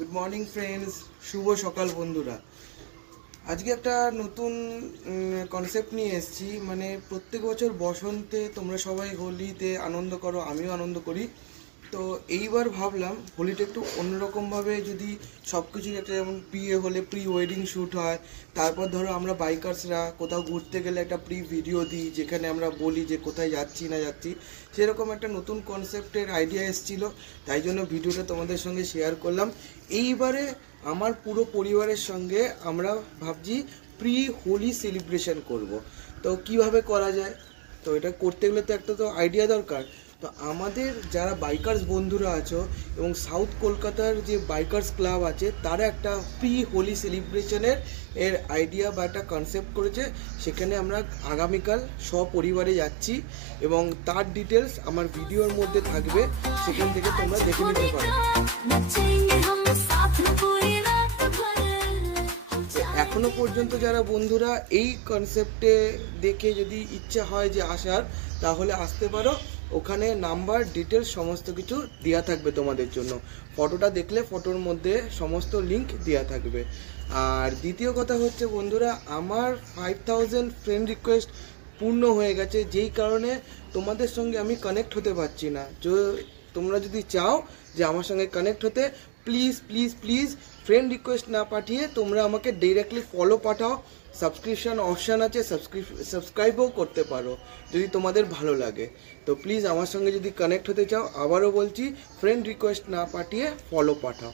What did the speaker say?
Good morning friends, শুভ সকাল বন্ধুরা। আজকে একটা নতুন কনসেপ্ট নিয়ে এসেছি। মানে প্রত্যেক বছর বসন্তে তোমরা সবাই হোলিতে আনন্দ করো, আমিও আনন্দ করি। তো এইবার ভাবলাম হোলিটা একটু অন্যরকমভাবে, যদি সব কিছুই একটা, যেমন বিয়ে হলে প্রি ওয়েডিং শ্যুট হয়, তারপর ধরো আমরা বাইকার্সরা কোথাও ঘুরতে গেলে একটা প্রি ভিডিও দিই যেখানে আমরা বলি যে কোথায় যাচ্ছি না যাচ্ছি, সেরকম একটা নতুন কনসেপ্টের আইডিয়া এসেছিলো। তাই জন্য ভিডিওটা তোমাদের সঙ্গে শেয়ার করলাম। এইবারে আমার পুরো পরিবারের সঙ্গে আমরা ভাবছি প্রি হোলি সেলিব্রেশন করব। তো কিভাবে করা যায়? তো এটা করতে গেলে তো একটা তো আইডিয়া দরকার। তো আমাদের যারা বাইকার্স বন্ধুরা আছো এবং সাউথ কলকাতার যে বাইকার্স ক্লাব আছে, তারা একটা প্রি হোলি সেলিব্রেশনের আইডিয়া বা একটা কনসেপ্ট করেছে। সেখানে আমরা আগামীকাল সপরিবারে যাচ্ছি এবং তার ডিটেলস আমার ভিডিওর মধ্যে থাকবে, সেখান থেকে তোমরা দেখে নিতে পারো। এখনো পর্যন্ত যারা বন্ধুরা এই কনসেপ্টে দেখে যদি ইচ্ছা হয় যে আসার, তাহলে আসতে পারো। ওখানে নাম্বার, ডিটেলস সমস্ত কিছু দেওয়া থাকবে তোমাদের জন্য। ফটোটা দেখলে ফটোর মধ্যে সমস্ত লিঙ্ক দেওয়া থাকবে। আর দ্বিতীয় কথা হচ্ছে বন্ধুরা, আমার 5000 ফ্রেন্ড রিকোয়েস্ট পূর্ণ হয়ে গেছে, যেই কারণে তোমাদের সঙ্গে আমি কানেক্ট হতে পারছি না। তোমরা যদি চাও যে আমার সঙ্গে কানেক্ট হতে, please please please friend request না পাঠিয়ে তোমরা আমাকে ডাইরেক্টলি ফলো পাঠাও। সাবস্ক্রিপশন অপশান আছে, সাবস্ক্রাইবও করতে পারো যদি তোমাদের ভালো লাগে। তো প্লিজ আমার সঙ্গে যদি কানেক্ট হতে চাও, আবারও বলছি, ফ্রেন্ড রিকোয়েস্ট না পাঠিয়ে ফলো পাঠাও।